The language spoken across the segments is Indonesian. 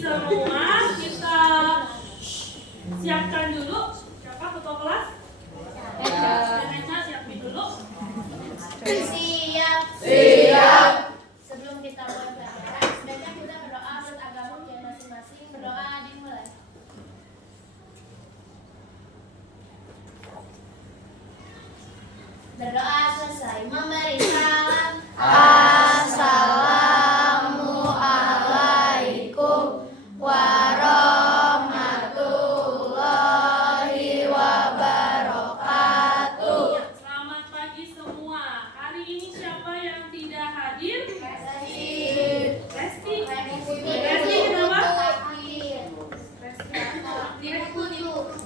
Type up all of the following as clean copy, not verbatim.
semua, kita siapkan dulu. Siapa ketua kelas? Eca, siapin dulu. Siap. Siap. Sebelum kita mulai pelajaran, sebaiknya kita berdoa menurut agama kita masing-masing. Berdoa dimulai. Berdoa selesai. Memberi salam. Assalamualaikum warahmatullahi wabarakatuh. Selamat pagi semua. Hari ini siapa yang tidak hadir? Resti. Resti kenapa?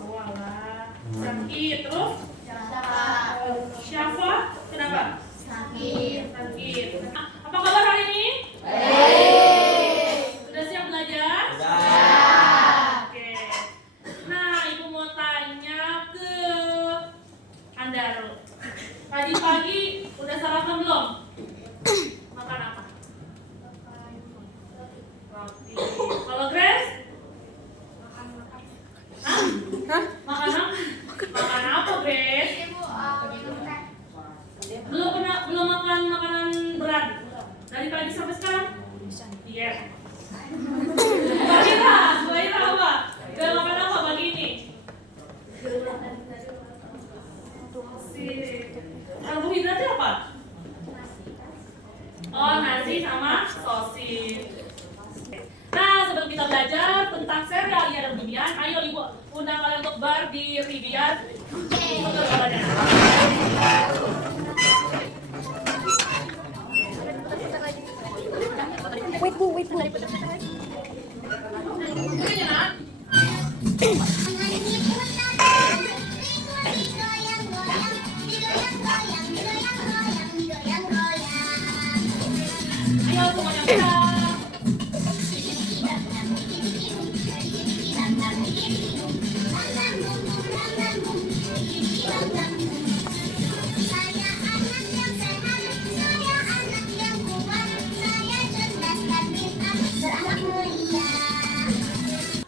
Walah, sakit. Terus? Syafa kenapa? Sakit. Apa kabar hari ini? Sudah siap belajar? Oke. Nah, Ibu mau tanya ke Andaro. Pagi-pagi udah sarapan belum? Makan apa? Roti. Kalau Grace? Hah? Makan apa? Makan apa, Grace? Belum makan makanan berat dari pagi sampai sekarang? Iya. Mbak Ira apa? Udah makan apa pagi ini? Karbohidratnya apa? Oh, nasi sama sosis. Nah, sebelum kita belajar tentang serialia dan Bibian, ayo Ibu undang kalian untuk berdiri biar betul belajar. Wait bu. Ayo semuanya gerak.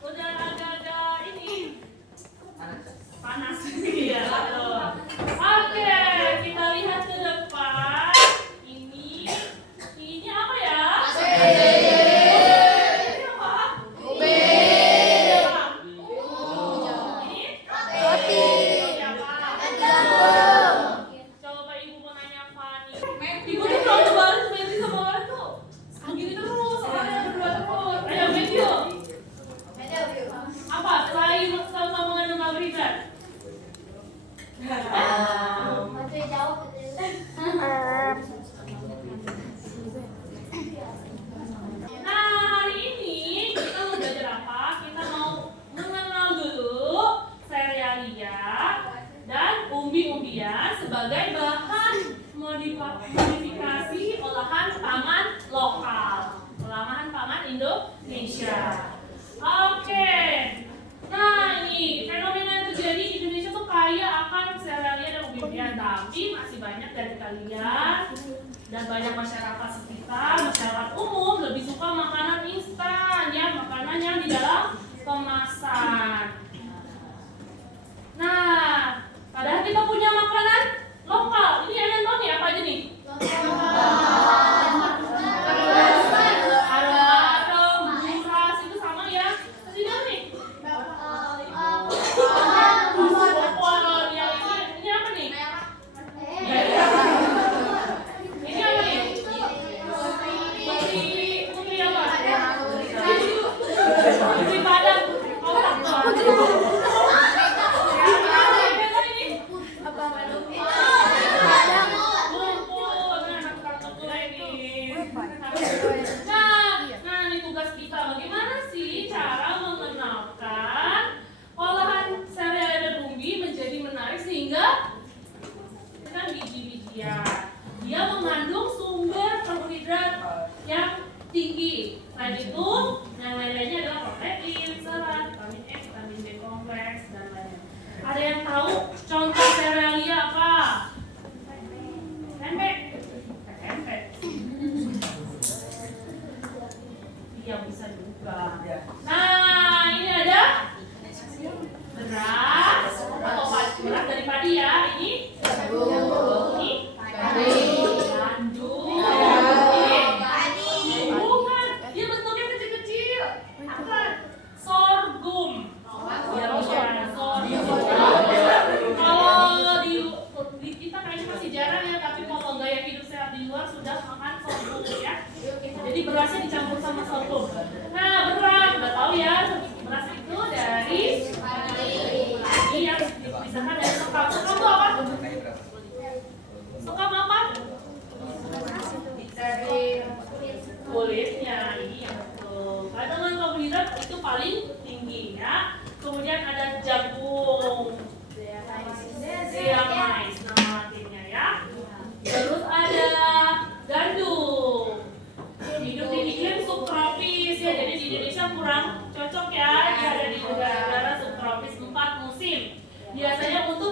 Udah agak-agak ini panas. Iya, betul. Oke, kita lihat ke depan. Ini apa ya? Ini apa? Ini? Roti. Siapa? Coba Ibu mau nanya Fani. Ibu tuh kalau lebaran Matthew sama Oren tuh begini terus, orangnya berdua terus. Ayo Matthew. Apa? Selain sama mengandung karbohidrat? Nah, hari ini kita mau belajar apa? Kita mau mengenal dulu serealia dan umbi-umbian sebagai bahan modifikasi olahan pangan lokal, olahan pangan Indonesia. Oke. Nah, ini fenomena yang terjadi di Indonesia tuh kaya akan serealia dan umbi-umbian, tapi masih banyak dari kalian dan banyak masyarakat sekitar, masyarakat umum lebih suka makanan instan, ya, makanan yang di dalam kemasan. Nah, padahal kita punya makanan lokal. Ini kalian tahu nih apa aja nih? Arem-arem, buras, itu sama ya. Kasih tahu nih. Opor, yang ini apa nih? Ini apa nih? Putri apa? Putri Padang. Nah, ini tugas kita. Bagaimana sih cara mengenalkan olahan serealia dan umbi menjadi menarik sehingga dengan biji-bijian dia mengandung sumber karbohidrat yang tinggi. Selain itu, yang lain-lainnya adalah protein, serat, vitamin E, vitamin B kompleks, dan lainnya. Ada yang tahu contoh serealia apa? Tempe. Tempe. Iya, bisa juga.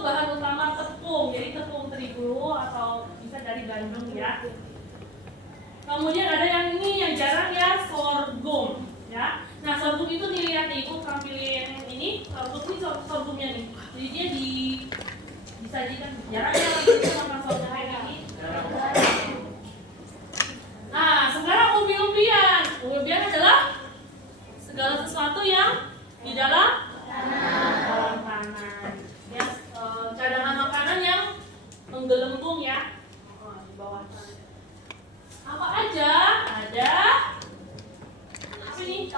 bahan utama tepung, jadi tepung terigu atau bisa dari gandum ya. Kemudian ada yang ini yang jarang ya, sorghum ya. Nah sorghum itu dilihat nih, ibu tampilin ini sorghum ini sorghumnya nih. Jadi dia disajikan jarang ya kita makan sorghum kayak gini. Nah sekarang umbi-umbian. Umbi-umbian adalah segala sesuatu yang di dalam tanah. Ya, cadangan makanan yang menggelembung ya. Di bawah tanah. Apa aja? Ada apa nih?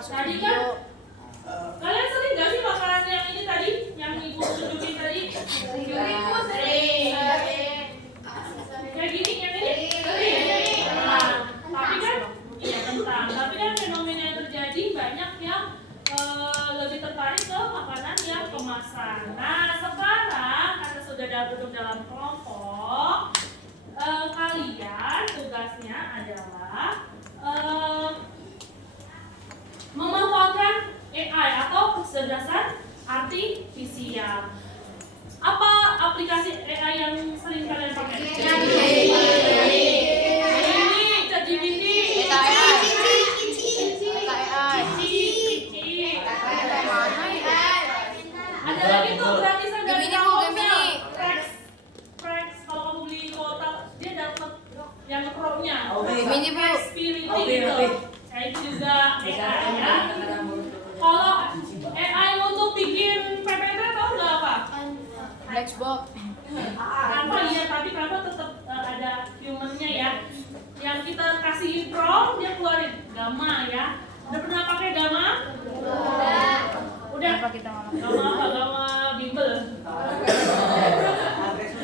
Tadi kan kalian sering nggak sih makanan yang ini tadi, yang ibu tunjukin tadi? Kayak gini, yang ini? Nah, tapi kan, iya kentang. Tapi kan fenomena yang terjadi banyak yang lebih tertarik ke makanan yang kemasan. Nah sekarang karena sudah duduk dalam kelompok, kalian tugasnya adalah memanfaatkan AI atau kecerdasan artifisial. Apa aplikasi AI yang sering kalian pakai? Ini ChatGPT. Ada lagi tuh gratisan dari Telkomsel. Frex kalau kamu beli kuota dia dapat yang pro-nya. Xfinity gitu. Kayak itu juga AI ya. Kalau AI untuk bikin PPT tahu nggak apa? Blackbox. Canva iya, tapi Canva tetap ada humannya ya. Yang kita kasih prompt dia keluarin gamma ya. Udah pernah pakai gamma? Udah. Gamma apa? Gamma bimbel.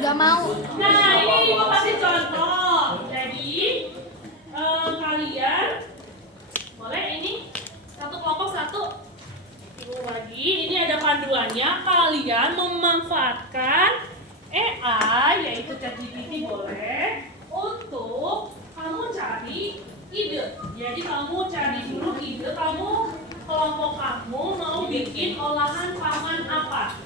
Gak mau. Nah ini ibu kasih contoh. Jadi kalian boleh ini satu kelompok satu ibu bagi. Ini ada panduannya. Kalian memanfaatkan AI yaitu ChatGPT boleh untuk kamu cari ide. Jadi kamu cari dulu ide, kamu kelompok kamu mau bikin olahan pangan apa?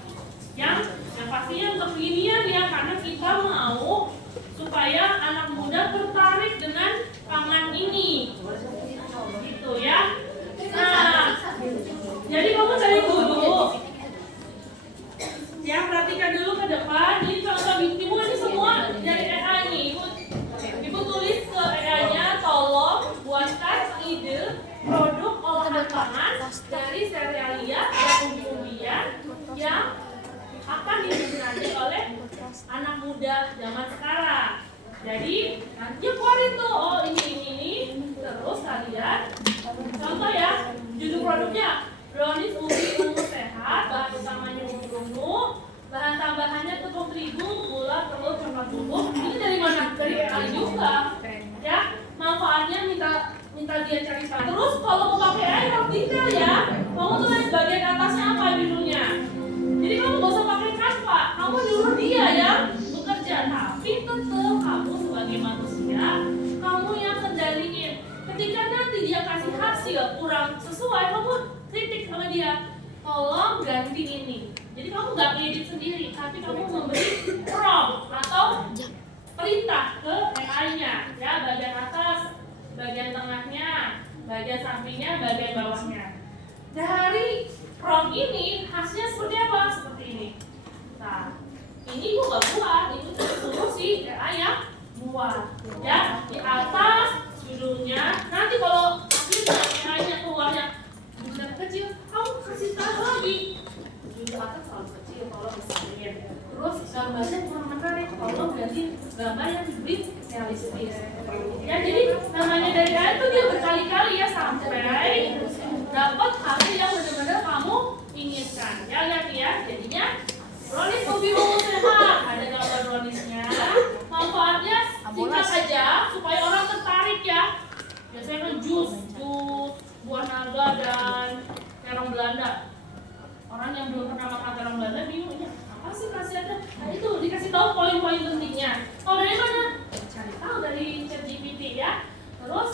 Yang pastinya kekinian ya, karena kita mau supaya anak muda tertarik dengan pangan ini. Gitu ya. Nah, jadi kamu cari dulu. Ya, perhatikan dulu ke depan. Ini contoh ibu ini semua dari AI nih. Ibu tulis ke AI-nya, tolong buatkan ide produk olahan pangan dari serealia dan umbi-umbian yang akan diminati oleh anak muda zaman sekarang. Jadi nanti keluarin tuh, oh ini. Terus kalian contoh ya, judul produknya brownies ubi ungu sehat, bahan utamanya ungu, bahan tambahannya tepung terigu, gula, telur, coklat bubuk. Ini dari mana? Dari AI juga. Ya, manfaatnya minta dia cari tahu. Terus kalau mau pakai AI harus detail ya. Kamu tulis bagian atasnya apa judulnya. Jadi kamu gak usah pakai Canva, kamu nyuruh dia yang bekerja. Tapi tetap kamu sebagai manusia, kamu yang kendaliin. Ketika nanti dia kasih hasil kurang sesuai, kamu kritik sama dia, tolong ganti ini. Jadi kamu gak ngedit sendiri, tapi kamu memberi prompt atau perintah ke AI-nya. Ya, bagian atas, bagian tengahnya, bagian sampingnya, bagian bawahnya. Dari prompt ini hasilnya seperti apa? Seperti ini. Nah, ini gue gak buat, itu suruh si AI yang buat. Ya, di atas judulnya. Nanti kalau hasilnya AI-nya keluarnya judulnya kecil, kamu kasih tahu lagi. Judul atas selalu kecil, kalau misalnya. Terus gambarnya kurang menarik, kalau ganti gambar yang diberi realistis. Ya, jadi namanya dari AI itu dia berkali-kali ya sampai dapat hasil yang benar-benar kamu inginkan. Ya lihat ya, jadinya brownies ubi ungu sehat. Ada gambar browniesnya. Manfaatnya singkat aja supaya orang tertarik ya. Biasanya kan jus buah naga kan yang belum pernah makan terong Belanda bingung ya apa sih khasiatnya. Nah itu dikasih tahu poin-poin pentingnya. Kalau dari mana? Cari tahu dari ChatGPT ya. Terus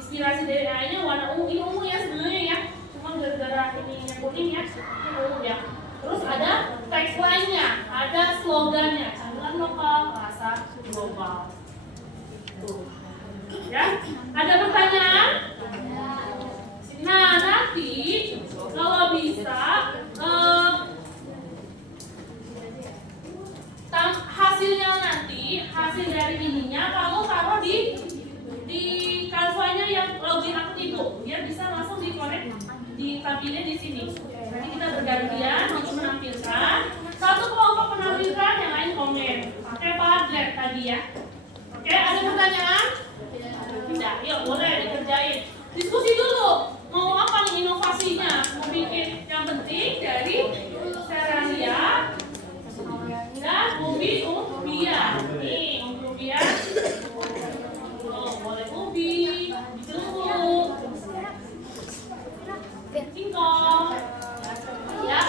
inspirasi dari AI-nya warna ungu ya sebenarnya ya. Cuma gara-gara ini yang kuning ya, ini ungu ya. Terus ada tagline-nya, ada slogannya, camilan lokal, rasa global. Tuh. Ya, ada pertanyaan? Nah, nanti kalau bisa hasilnya nanti, hasil dari ininya kamu taruh di Canva-nya yang login akun Ibu, biar bisa langsung dikonek ditampilin di sini. Nanti kita bergantian untuk menampilkan. Satu kelompok menampilkan, yang lain komen. Pakai Padlet tadi ya. Oke, ada pertanyaan? Tidak, yuk boleh dikerjain. Diskusi dulu. Mau apa nih inovasinya? Mau bikin yang penting dari Serania dan ubi umbian. Nih, ubi umbian. Oh, boleh ubi, jeruk, singkong. Ya.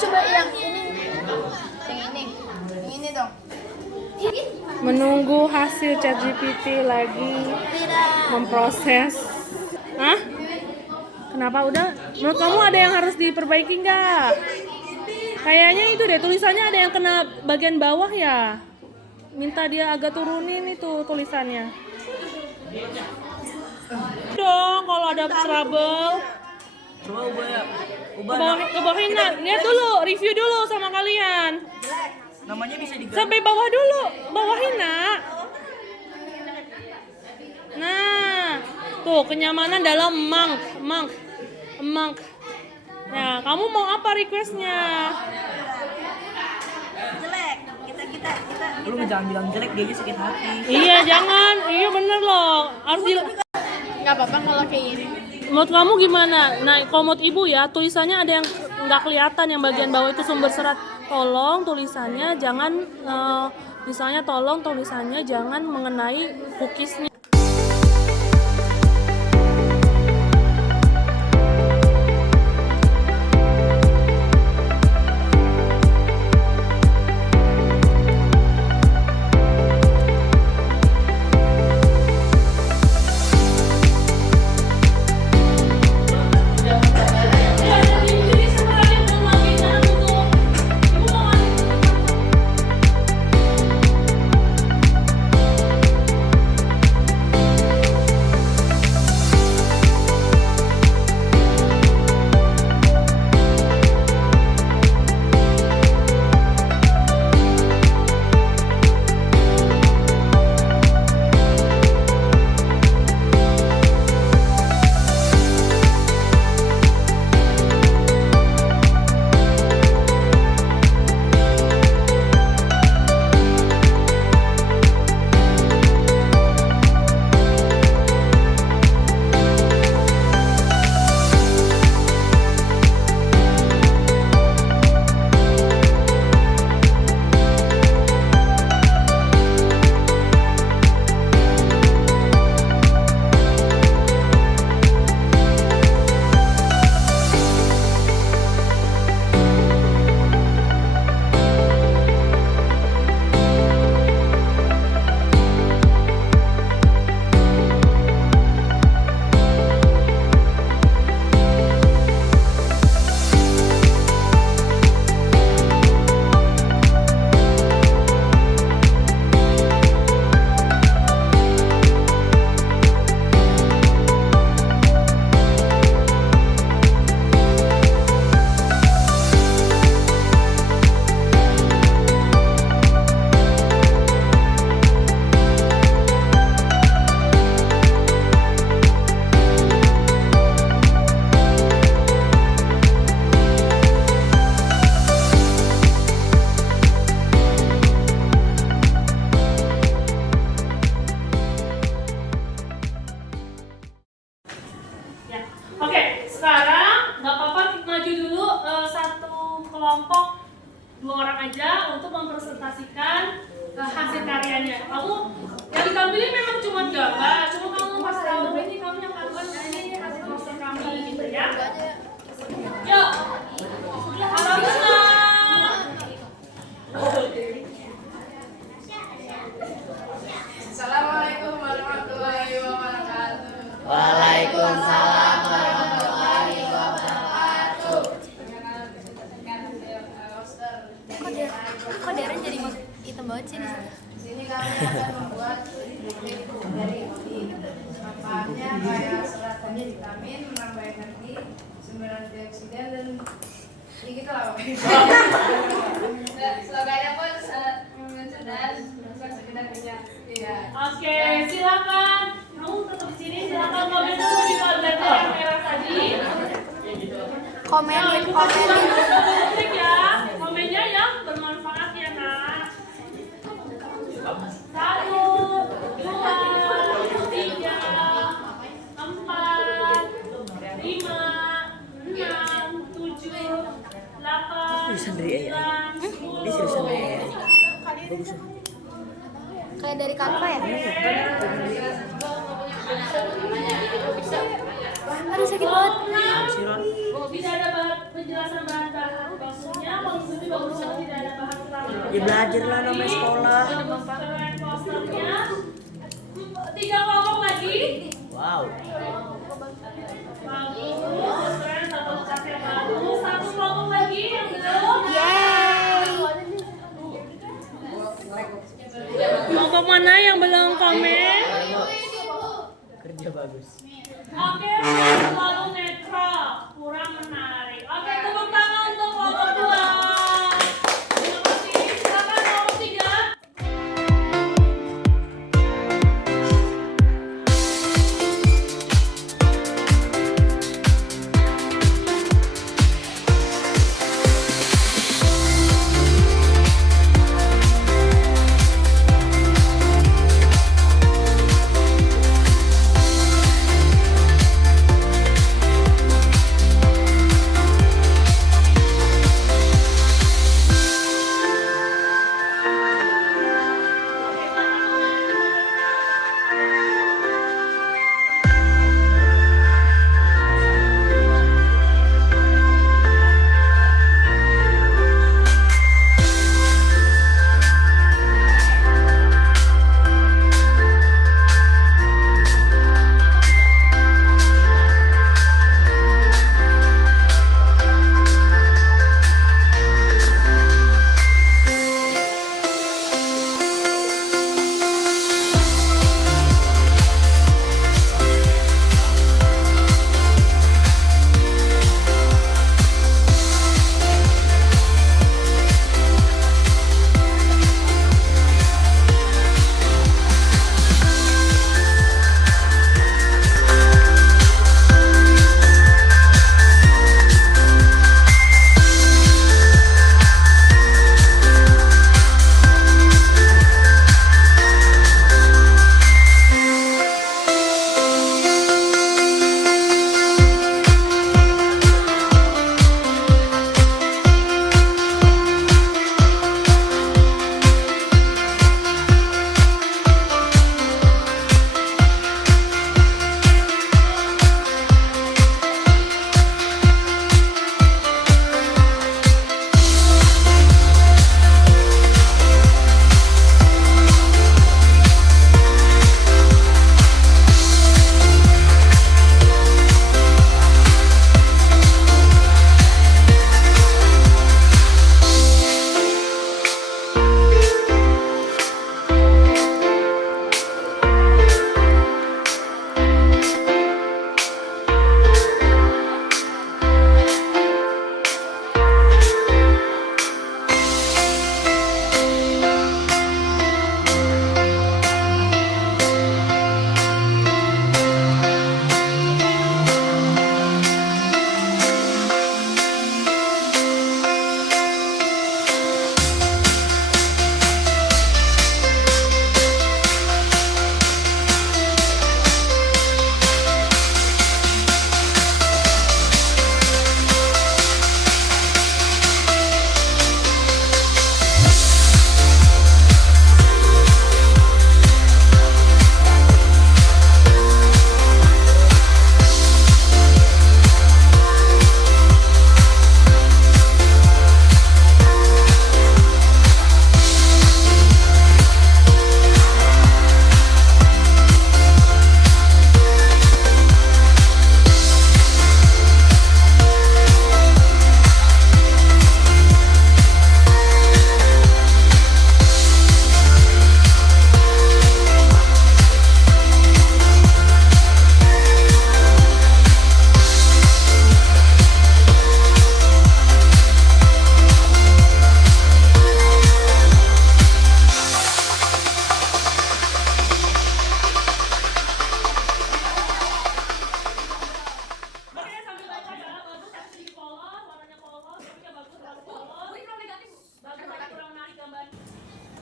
Coba yang ini dong. Menunggu hasil ChatGPT lagi memproses. Hah? Kenapa udah? Menurut kamu ada yang harus diperbaiki nggak? Kayaknya itu deh tulisannya ada yang kena bagian bawah ya. Minta dia agak turunin itu tulisannya. Dong kalau ada trouble. Coba ubah ya. Kebawahin nah. Lihat dulu, review dulu sama kalian. Namanya bisa diganti. Sampai bawah dulu, bawahin nak. Nah, tuh kenyamanan dalam monk. Nah, kamu mau apa requestnya? Jelek. Kita. Lu jangan bilang jelek, dia aja sakit hati. Iya, jangan. Iya bener loh. Harus Nggak apa-apa kalau kayak gini. Menurut kamu gimana? Nah, kalau menurut ibu ya, tulisannya ada yang nggak kelihatan yang bagian bawah itu sumber serat. Tolong tulisannya jangan, misalnya tolong tulisannya jangan mengenai cookiesnya. 2 orang aja untuk mempresentasikan hasil karyanya. Kamu yang ditampilin memang cuma gambar, cuma kamu kasih tahu ini kamu yang lakukan ini hasil poster kami gitu ya. Yuk, halo semua. Assalamualaikum warahmatullahi wabarakatuh. Waalaikumsalam warahmatullahi wabarakatuh. Kok Darren jadi hitam banget sih? Di sini kami akan membuat trik dari kopi. Manfaatnya kayak serat tadi vitamin, menambah energi, sumber antioksidan dan ya gitu lah. Slogannya pun sangat mencerdas, bukan sekedar kerja. Iya. Oke, silakan. Kamu tetap di sini. Silakan komen dulu di tablet yang merah tadi. Komenin. Trik ya. Komennya yang bermanfaat ya nak. 1, 2, 3, 4, 5, 6, 7, 8, 9, 10. Kayak dari Canva ya? Aduh sakit banget. Tidak ada penjelasan bahan-bahan maksudnya tidak ada bahan utama. Ya belajar lah namanya sekolah. Keren posternya. 3 kelompok lagi. Wow. Bagus, keren, satu cat yang bagus. 1 kelompok lagi yang belum. Kelompok mana yang belum komen? Kerja bagus. Oke, selalu netral, kurang menarik. Oke, tepuk tangan untuk kelompok 2. Terima kasih. Silakan kelompok 3.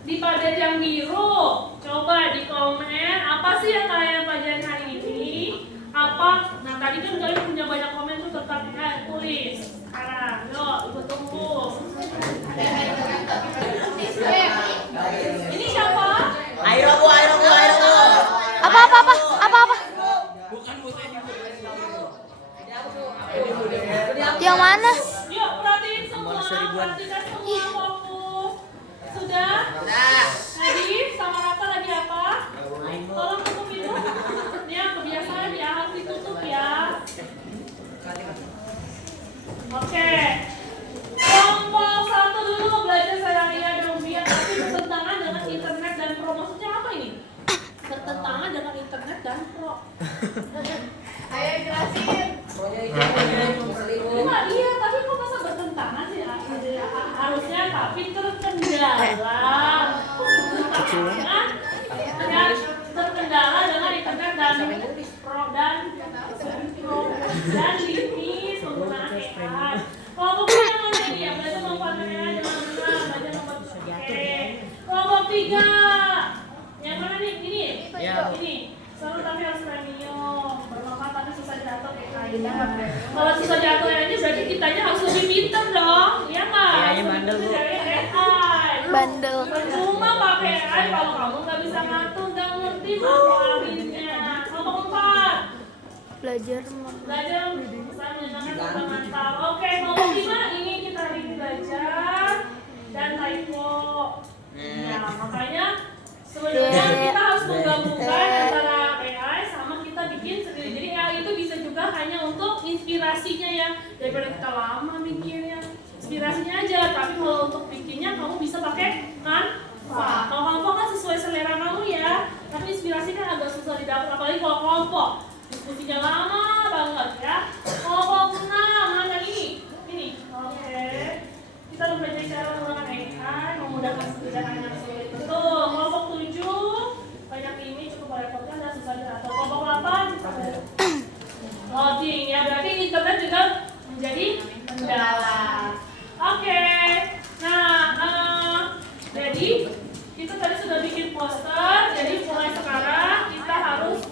di padat yang biru. Coba di komen apa sih yang kalian pelajarin hari ini? Apa? Nah tadi kan kalian punya banyak komen tuh tentang tulis. Sekarang, yuk ibu tunggu. Ini siapa? Ayo bu. Apa? Yang mana? Yuk perhatiin semua, perhatikan semua fokus. Sudah? Nadif sama Raka lagi apa? Tolong tutup itu. Ya kebiasaan ya harus ditutup ya. Oke. Kelompok 1 dulu belajar Sarangia dan Umbia tapi bertentangan dengan internet dan pro. Maksudnya apa ini? Bertentangan dengan internet dan pro. Ayo jelasin. Iya, tapi kok masa bertentangan sih? Harusnya tapi terkendala. Dan terkendala dengan internet dan pro dan limit penggunaan AI. Kelompok yang mana ini ya? Belajar memanfaatkan AI dengan benar, belajar memanfaatkan. Kelompok 3. Yang mana nih? Ini? Ini. Selalu tapi harus premium. Bermanfaat tapi susah jatuh kayak kalian. Kalau susah jatuh aja berarti kitanya harus lebih pintar dong. Iya nggak? AI bandel, Bu. Bandel. Percuma pakai AI kalau kamu nggak bisa ngatur, nggak ngerti manfaatinnya. Kelompok 4. Belajar Bisa menyenangkan serta mantap. Oke, kelompok 5 ini kita hari ini belajar dan typo. Ya, makanya sebenarnya kita harus menggabungkan antara AI sama kita bikin sendiri. Jadi AI itu bisa juga hanya untuk inspirasinya ya, daripada kita lama mikirnya. Inspirasinya aja, tapi kalau untuk bikinnya kamu bisa pakai Canva. Kalau Canva kan sesuai selera kamu ya, tapi inspirasi kan agak susah didapat, apalagi kalau kelompok. Diskusinya lama banget ya. Kelompok 6, mana ini? Oke. Kita udah belajar cara menggunakan AI, memudahkan pekerjaan yang sulit. Betul. Kelompok 7, banyak ini cukup merepotkan dan susah diatur. Kelompok 8, loading ya, berarti internet juga menjadi kendala. Oke. Nah, jadi kita tadi sudah bikin poster. Jadi mulai sekarang kita harus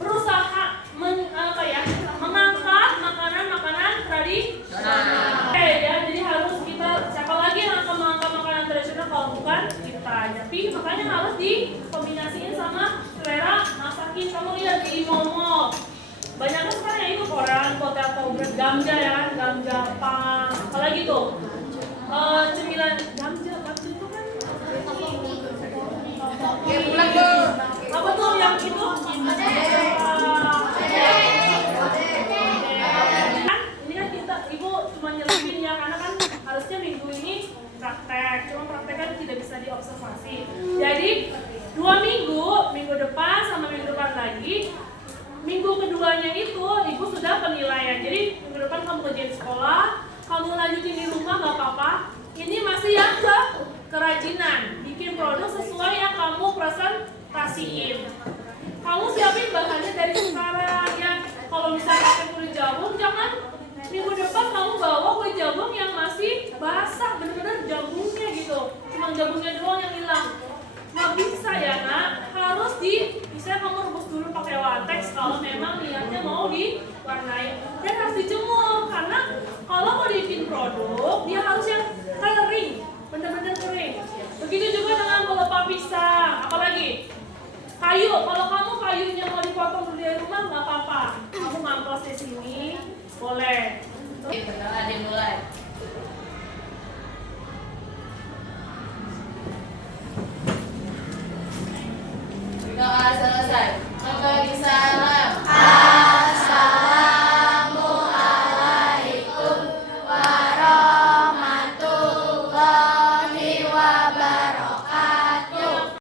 berusaha mengangkat makanan-makanan tradisional. Oke ya, jadi harus kita siapa lagi yang akan mengangkat makanan tradisional kalau bukan kita. Tapi makanya harus dikombinasiin sama selera masakin. Kamu lihat di Momo. Banyak kan sekarang yang itu Korean, potato bread, gamja ya kan, gamja Jepang. Apalagi tuh? Cemilan gamja itu kan apa tuh yang itu? Ini kan kita, ibu cuma nyelipin ya, karena kan harusnya minggu ini praktek, cuma praktek kan tidak bisa diobservasi. Jadi 2 minggu, minggu depan sama minggu depan lagi, minggu keduanya itu ibu sudah penilaian. Jadi minggu depan kamu kerjain sekolah, kamu lanjutin di rumah nggak apa-apa. Ini masih yang kerajinan, bikin produk sesuai yang kamu presentasiin. Kamu siapin bahannya dari sekarang ya. Kalau misalnya pakai kulit jagung, jangan minggu depan kamu bawa kulit jagung yang masih basah, bener-bener jagungnya gitu. Cuma jagungnya doang yang hilang. Nggak bisa ya nak, harus misalnya kamu rebus dulu pakai latex kalau memang niatnya mau diwarnai. Dan harus dijemur, karena kalau mau bikin produk, dia harus yang kering, bener-bener kering. Begitu juga dengan pelepah pisang, apalagi kayu. Kalau kamu kayunya mau dipotong dulu dari rumah nggak apa-apa, kamu ngamplas di sini boleh. Ada mulai. Doa selesai. Membagi salam.